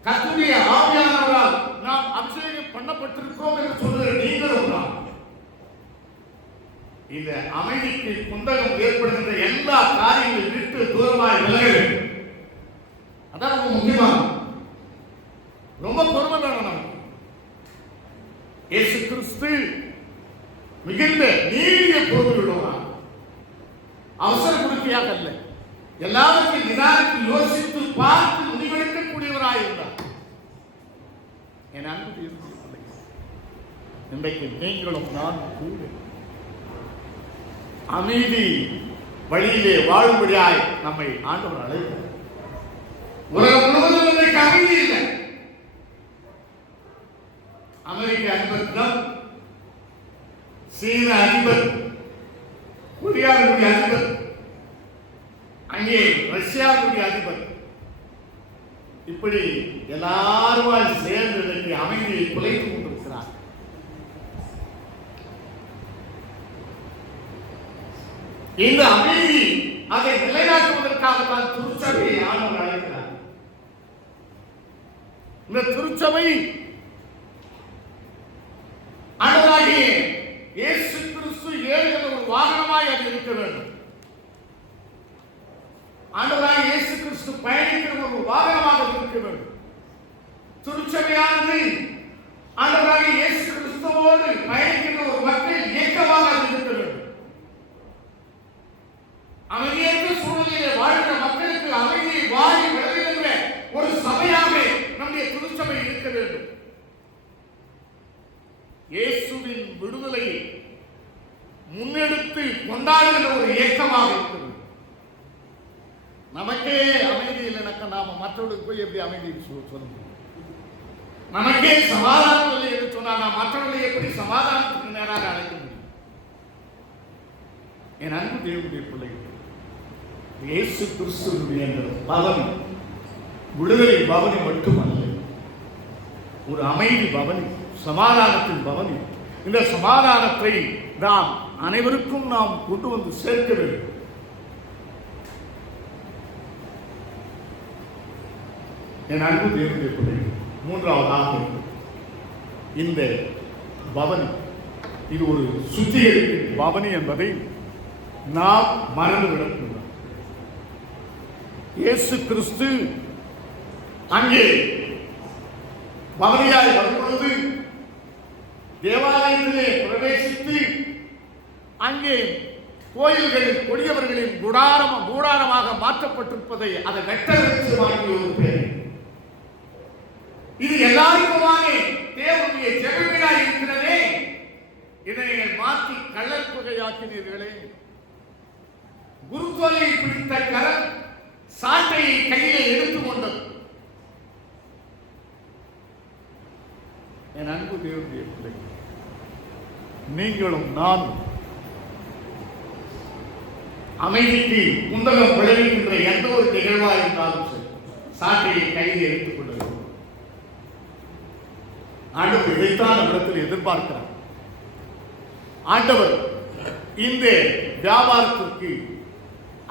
கர்த்தருடைய ஆவியானவரால் நாம் அபிஷேகம் பண்ணப்பட்டிருக்கிறோம் என்று சொல்கிற நீங்களும் நாம் இந்த அமைதிக்கு குந்தகம் ஏற்படுகின்ற எல்லா காரியங்களை விட்டு தூரமாய் விலக வேண்டும். அதான் ரொம்ப முக்கியமான, ரொம்ப பொறுமை வேணும் நமக்கு. இயேசு கிறிஸ்து மிகுந்த நீடிய பொறுமையுள்ளவராக, அவசர குடுக்கையாக அல்ல, எல்லாவற்றையும் நிதானித்து யோசித்து பார்த்து முடிவெடுக்கக்கூடியவராக இருந்தார். என் அன்பு இன்றைக்கு நீங்களும் நான் கூட அமைதி வழியிலே வாழும்படியாய் நம்மை ஆண்டவர் அழைக்கிறார். உலகம் முழுவதும் இன்றைக்கு அமைதி இல்லை. அமெரிக்க அதிபர் ட்ரம்ப், சீன அதிபர், கொரியாவுடைய அதிபர், அங்கே ரஷ்யாவுடைய அதிபர், இப்படி எல்லாருமாய் சேர்ந்து இன்றைக்கு அமைதியை குலைத்துக் கொண்டிருக்கிறார். இந்த அமைதி அதை நிலைநாட்டுவதற்காக தான் திருச்சபையை ஆண்டவர் அழைக்கிறார். இந்த திருச்சபை ஆண்டவராகிய இயேசு கிறிஸ்து ஏறுகிற ஒரு வாகனமாய் அது இருக்க வேண்டும். ஆண்டவராகிய இயேசு கிறிஸ்து பயணிக்கிற ஒரு வாகனமாக இருக்க வேண்டும். திருச்சபையானது ஆண்டவராகிய இயேசு கிறிஸ்துவோடு பயணிக்கிற ஒரு மக்கள் இயக்கமாக அது இருக்க வேண்டும். அமைதியற்ற சூழ்நிலையிலே வாழ்கிற மக்களுக்கு அமைதியை வாரி வழங்குகின்ற ஒரு சபையாக நம்முடைய திருச்சபை இருக்க வேண்டும். இயேசுவின் விடுதலையை முன்னெடுத்து கொண்டாடுகின்ற ஒரு இயக்கமாக இருக்கிறது. நமக்கே அமைதி இல்லைனாக்க நாம மற்றவர்களுக்கு போய் எப்படி அமைதி சொல்ல முடியும்? நமக்கே சமாதானம் இல்லை என்று சொன்னால் நாம் மற்றவர்களை எப்படி சமாதானத்துக்கு நேராக அழைக்க முடியும்? என் அன்பு தேவனுடைய பிள்ளைகள், இயேசு கிறிஸ்துவினுடைய பவனி விடுதலை பவனி மட்டுமல்ல, ஒரு அமைதி பவனி, சமாதானத்தின் பவனி. இந்த சமாதானத்தை நாம் அனைவருக்கும் நாம் கொண்டு வந்து சேர்க்க வேண்டும். என் அன்பு தேவனுடைய பிள்ளைகள், மூன்றாவதாக இந்த பவனி, இது ஒரு சுத்திகரிப்பு பவனி என்பதை நாம் மறந்துவிடக்கூடாது. இயேசு கிறிஸ்து அங்கே பவனியாய் வரும்பொழுது தேவாலயத்திலே பிரவேசித்து அங்கே கோயில்களில் கொடியவர்களின் கூடாரமாக மாற்றப்பட்டிருப்பதை அதை வெட்டரிச்சு வாங்கிய ஒரு பேர். இது எல்லாருக்குமான தேவனுடைய ஜெபவிழா இருக்கிறதே, இதை நீங்கள் மாற்றி கள்ளற்புகையாக்கினீர்களே. குருத்தோலையை பிடித்த கரம் சாட்டையை கையிலே எடுத்துக்கொண்டது. என் அன்பு தேவனுடைய பிள்ளைகள், நீங்களும் நானும் அமைதிக்கு குந்தகம் விளைவிக்கின்ற எந்த ஒரு நிகழ்வா இருந்தாலும் சரி, சாட்டையை கையில் எடுத்துக் கொள்ள வேண்டும். ஆண்டவர் இதைத்தான் நம்மிடத்தில் எதிர்பார்க்கிறார். ஆண்டவர் இந்த வியாபாரத்திற்கு,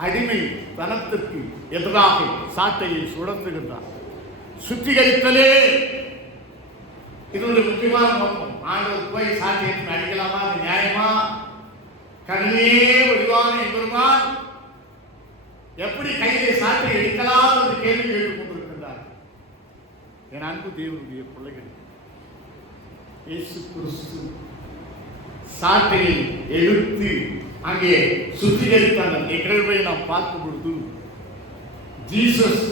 அடிமை தனத்திற்கு எதிராக சாட்டையை சுழற்றுகின்றார். சுத்திகரித்தலே இதனுடைய முக்கியமான நோக்கம். ஆண்டவர் போய் சாட்டையை அடிக்கலாமா, அது நியாயமா? கண்ணிலே வடிவான எம்பெருமான் எப்படி கையிலே சாட்டை எடுக்கலாம் என்று கேள்வி கேட்டுக் கொண்டிருக்கின்றார். என் அன்பு தேவனுடைய பிள்ளைகள், இயேசு கிறிஸ்து சாட்டையை எடுத்து அங்கே சுத்திகரித்த அந்த நிகழ்வை நாம் பார்க்கும் பொழுது, Jesus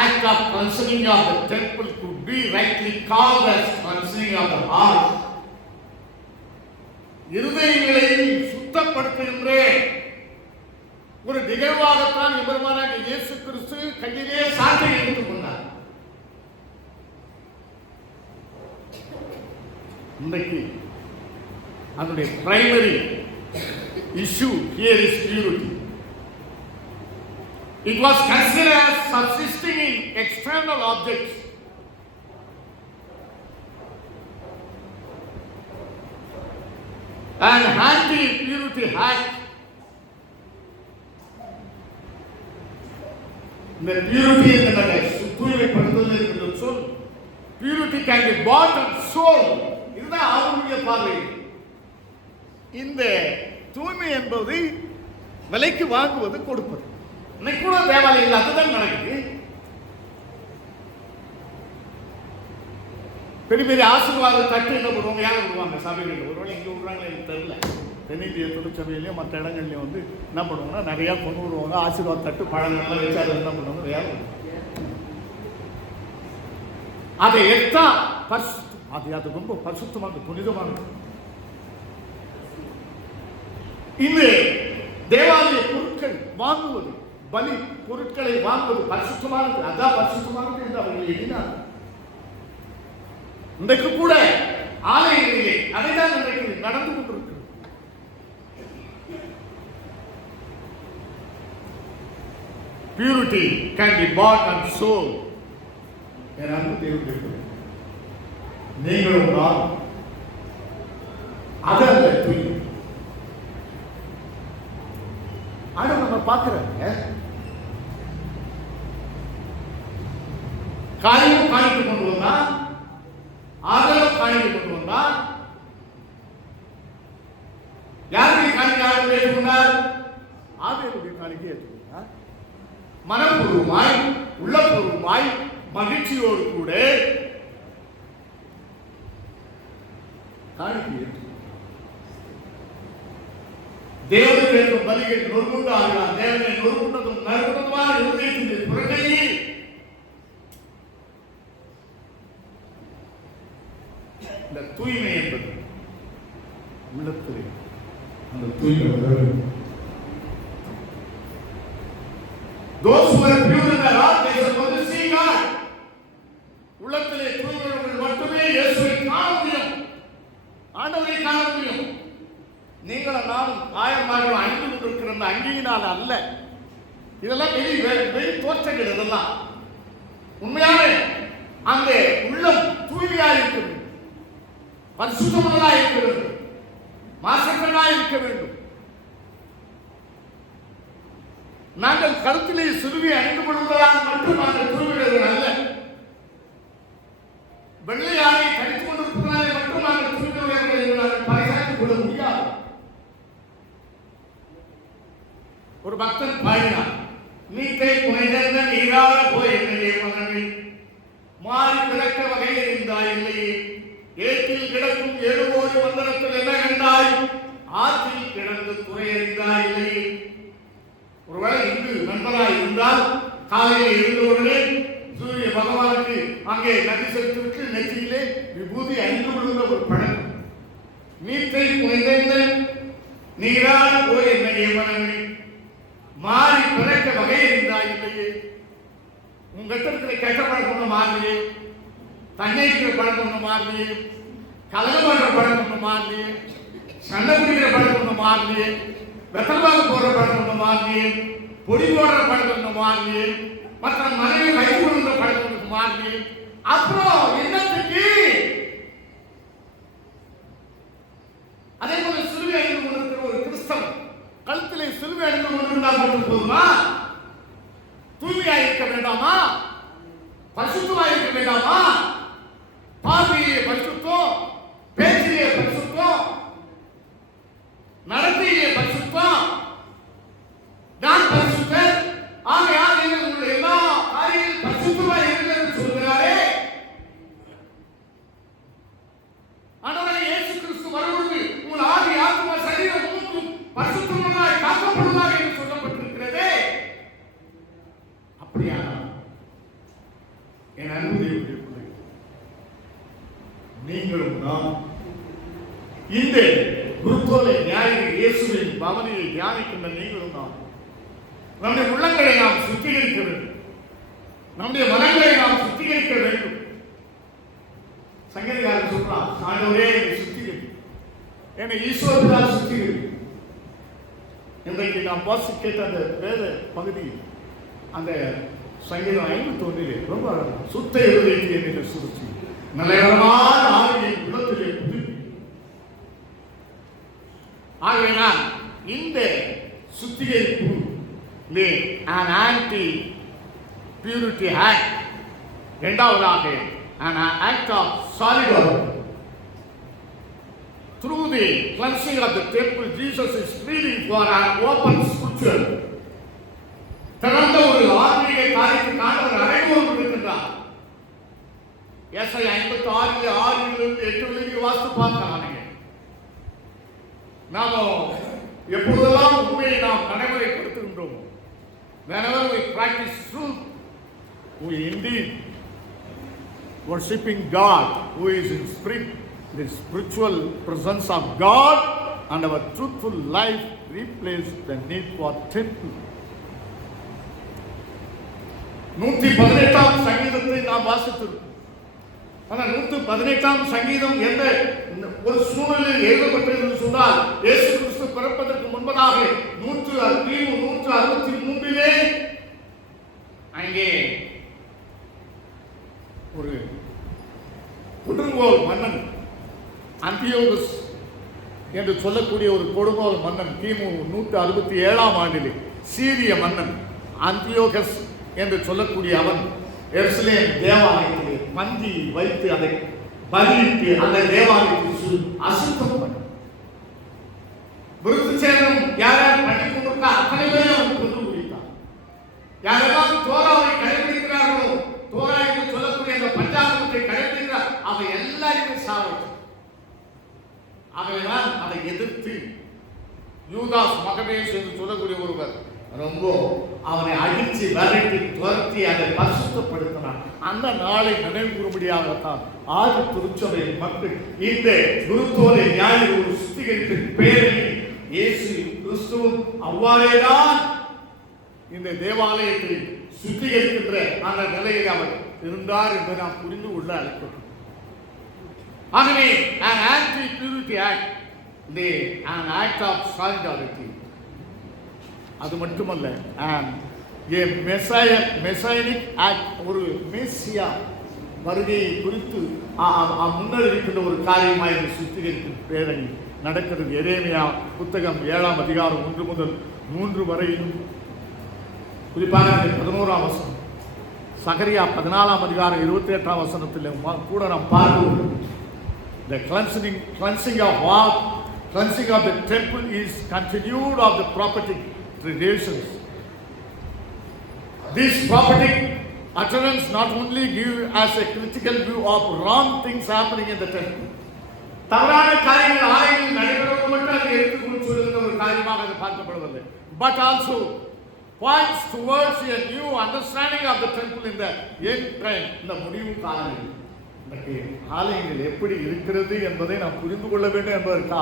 act of cleansing of the temple could be rightly called as cleansing of the heart. இருதயங்களை சுத்தப்படுத்துகின்ற ஒரு நிகழ்வாகத்தான் எம்பெருமானாகிய இயேசு கிறிஸ்து கையிலே சாட்டை எடுத்துக் கொண்டார். இன்றைக்கு அதனுடைய primary issue here is purity. It was considered as subsisting in external objects. And anti-purity act. இந்த purity என்கிற தூய்மைப்படுத்துதல் என்கிற சொல், purity can be bought and sold. இதுதான் ஆளுடைய பார்வை. இந்த தூய்மை என்பது விலைக்கு வாங்குவது, கொடுப்பது. இன்னைக்கு கூட தேவாலயம் அதுதான் நடக்குது. பெரிய பெரிய ஆசீர்வாத தட்டு என்ன பண்ணுவாங்க, யாரை விடுவாங்க சபைகளில். ஒருவேளை இங்கே விடுறாங்களே எனக்கு தெரியல. தென்னிந்திய திருச்சபையிலையும் மற்ற இடங்கள்லையும் வந்து என்ன பண்ணுவாங்கன்னா நிறையா கொண்டு வருவாங்க. ஆசீர்வாத தட்டு பழங்கள்லாம் வச்சு அதை என்ன பண்ணுவாங்க, வேலை அதை எடுத்தா அது ரொம்ப பரிசுத்தமாக புனிதமானது. இது தேவாலய பொருட்கள் வாங்குவது, பலி பொருட்களை வாங்குவது பரிசுத்தமானது. அதான் பரிசுத்தமானது என்று அவர்கள் எண்ணினார். இன்றைக்கு கூட ஆலயங்களிலே அதைதான் இன்றைக்கு நடந்து கொண்டிருக்கிறது. Purity can be bought and sold. என் அன்பு தேவனுடைய நீங்களும் நான் அதல்ல தூய்மை. ஆனா நம்ம பார்க்கிறாங்க, காயம் காய்ந்து கொண்டு வந்தா, ஆதரவு காய்ந்து கொண்டு வந்தா, யாருடைய காணிக்கையாக ஏற்றுக்கொண்டார்? ஆதரவுடைய காணிக்கை ஏற்றுக்கொண்டார். மனப்பூர்வமாய், உள்ளப்பூர்வமாய், மகிழ்ச்சியோடு கூட காணிக்கை ஏற்றுக்கொண்டார். தேவனுக்கு ஏற்றும் பலிகள் நொறுங்குண்டு ஆகலாம். தேவனை நொறுங்குண்டதும் நறுங்குண்டதுமான இருதயத்தின் புறக்கையில் இந்த தூய்மை என்பது உள்ளத்திலே அந்த தூய்மை வரும். Those who are pure in their heart, they are going to see God. உள்ளத்திலே தூய்மையுள்ளவர்கள் மட்டுமே இயேசுவை காண முடியும், ஆண்டவரை காண முடியும். நீங்களும் நானும் ஆயிரமாக அணிந்து கொண்டிருக்கிற அந்த அங்கியினால் அல்ல. இதெல்லாம் வெளி தோற்றங்கள். இதெல்லாம் உண்மையான அந்த உள்ளம் தூய்மையாக இருக்க வேண்டும், பரிசுத்தமாக இருக்க வேண்டும், மாசக்களாக இருக்க வேண்டும். நாங்கள் கருத்திலே சிறுவை அணிந்து கொள்வதால் மட்டும் நாங்கள் தூய்மைகள் அல்ல. ஒரு பக்தன் பாடினார், நீத்தை புனைந்த நீராட போய் என்னையே மகனே, மாறி பிறக்க வகை இருந்தாய் இல்லையே, ஏற்றில் கிடக்கும் 7 கோடி மந்திரத்தில் என்ன கண்டாய், ஆற்றில் கிடந்து துறையறிந்தாய் இல்லையே. ஒருவேளை இந்து நண்பராய் இருந்தால் காலையில் இருந்தவுடனே சூரிய பகவானுக்கு அங்கே நதி செலுத்திவிட்டு நெற்றியிலே விபூதி அணிந்து விடுகிற ஒரு பழக்கம். நீத்தை புனைந்த நீராட போய் என்னையே மகனே, மாறி பிறக்க வகை இருந்தாய் இல்லையே. உங்ககிட்ட இருக்கிற கெட்ட பழக்கம் ஒன்று மாறலையே, தண்ணி இருக்கிற பழக்கம் ஒன்று மாறலையே, கலகம் பண்ற பழக்கம் ஒன்று மாறலையே, சண்டை பிடிக்கிற பழக்கம் ஒன்று மாறலையே, வெத்தல்வாங்க போடுற பழக்கம் ஒன்று மாறலையே, பொடி போடுற பழக்கம் ஒன்று மாறலையே, மற்ற மனைவி வயிறு கொள்கிற பழக்கம் ஒன்று மாறலையே. அப்புறம் என்னத்துக்கு? அதே போல சிலுவை அணிந்து கொண்டிருக்கிற ஒரு கிறிஸ்தவன் கழுத்திலே சிலுவை அணிந்து கொண்டிருந்தால் மட்டும் போதுமா? தூய்மையாக இருக்க வேண்டாமா? பரிசுத்தமாக இருக்க வேண்டாமா? பார்வையிலே பரிசுத்தம், பேச்சிலே பரிசுத்தம், நடத்தையிலே பரிசுத்தம், நான் பரிசுத்தர், ஆகையால் உள்ள எல்லா காரியங்களும் பரிசுத்தமாக இருக்கிறது சொல்கிறாரே. ஆண்டவராகிய இயேசு கிறிஸ்து வரும்பொழுது உங்கள் ஆவி, ஆத்மா, சரீரம் மூன்றும் பரிசுத்தமாய் காக்கப்படுவதாக என்று சொல்லப்பட்டிருக்கிறதே. அப்படியானால் என் அன்புடைய பிள்ளைகள், நீங்களும் நாம் இந்த குருத்தோலை ஞாயிறு இயேசுவின் பவனியை தியானிக்கின்ற நீங்களும் நாம் நம்முடைய உள்ளங்களை நாம் சுத்திகரிக்க வேண்டும், நம்முடைய மனங்களை நாம் சுத்திகரிக்க வேண்டும். சங்கீதக்காரன் சொல்றான், ஆண்டவரே என்னை சுத்திகரி, என்னை ஈஸ்வரனால் சுத்திகரி. இன்றைக்கு நாம் வாசிக்க கேட்ட அந்த வேத பகுதி, அந்த சங்கீதம் 51 ரொம்ப அழகாக, சுத்த இருதயத்தை என்னை சுருச்சி, நிலையரமான ஆவியை உள்ளத்திலே புதுப்பி. ஆகவே நான் இந்த சுத்திகரிப்பு an anti-purity act, இரண்டாவதாக an act of solidarity. Through the cleansing of the temple, Jesus is pleading for an open scripture. திறந்த ஒரு ஆன்மீக காரியத்துக்கான ஒரு அறைகோல் இருக்கின்றார். ஏசாயா 56 6 8 வாசித்து பார்க்கலாம். நாம எப்பொழுதெல்லாம் உண்மையை நாம் நடைமுறைப்படுத்துகின்றோமோ, whenever we practice truth, we indeed worshiping God who is in spirit, the spiritual presence of God, and our truthful life replace the need for temple. 118 சங்கீதத்தை நாம் வாசித்திருக்கிறோம். ஆனால் 118 சங்கீதம் எந்த ஒரு சூழலில் எழுதப்பட்டிருந்தது சொன்னால், இயேசு கிறிஸ்து பிறப்பதற்கு முன்பதாக 163 அங்கே ஒரு கொடுங்கோல் மன்னன் அந்தியோகஸ் என்று சொல்லக்கூடிய ஒரு கொடுங்கோல் மன்னன் கிமு 167 ஆண்டிலே சீரிய மன்னன் அந்தியோகஸ் என்று சொல்லக்கூடிய அவன் எருசலேம் தேவாலயத்திலே பந்தி வைத்து அதை பலியிட்டு அந்த தேவாலயத்தை அசுத்தம் பண்ண விருது சேதம் யாரால் பண்ணி கொண்டிருக்க அத்தனை பேரும் அவன் கொண்டு முடித்தான். யாரெல்லாம் தோராவை கடைபிடிக்கிறார்களோ, தோரா என்று சொல்லக்கூடிய அந்த பஞ்சாங்கத்தை கடைபிடிக்கிறார், அவை எல்லாருமே சாவச்சு. ஆகவேதான் அதை எதிர்த்து யூதாஸ் மகபேஸ் என்று சொல்லக்கூடிய ஒருவர் ரொம்ப அவனை அடித்து விரட்டி துரத்தி அதை பரிசுத்தப்படுத்தினார். அந்த நாளை நினைவுகூறும்படியாகத்தான் ஆதி திருச்சபை மக்கள் இந்த குருத்தோலை ஞாயிறு ஒரு சுத்திகரிப்பின் பேரில் இயேசு கிறிஸ்துவும் அவ்வாறேதான் இந்த தேவாலயத்தை சுத்திகரிக்கின்ற அந்த நிலையில் அவர் இருந்தார் என்று நாம் புரிந்து கொள்ள அழைக்கிறோம். ஆகவே an anti-purity act, an act of solidarity. அது மட்டுமல்ல, மெசாயனிக் ஆக்ட், ஒரு மேசியா வருகையை குறித்து முன்னர் இருக்கின்ற ஒரு காரியமாக இந்த சுத்திகரிக்கும் பேரணி நடக்கிறது. எரேமியா புத்தகம் 7ஆம் அதிகாரம் 1 முதல் 3 வரையிலும், குறிப்பாக 11ஆம் வசனம், சகரியா 14ஆம் அதிகாரம் 28ஆம் வசனத்தில் கூட நாம் பார்க்கிறோம். The cleansing of the temple is continued of the prophetic traditions. This prophetic utterance not only give us a critical view of wrong things happening in the temple. தவறான காரியங்கள் ஆலயங்களில் நடைபெறுவது மட்டும் அதை எடுத்துக்கொண்டு சொல்லுகிற ஒரு காரியமாக அது பார்க்கப்படுவதில்லை. But also points towards a new understanding of the temple in the end time. இந்த முடிவு காலங்களில் இன்றைக்கு ஆலயங்கள் எப்படி இருக்கிறது என்பதை நாம் புரிந்து கொள்ள வேண்டும் என்பதற்காக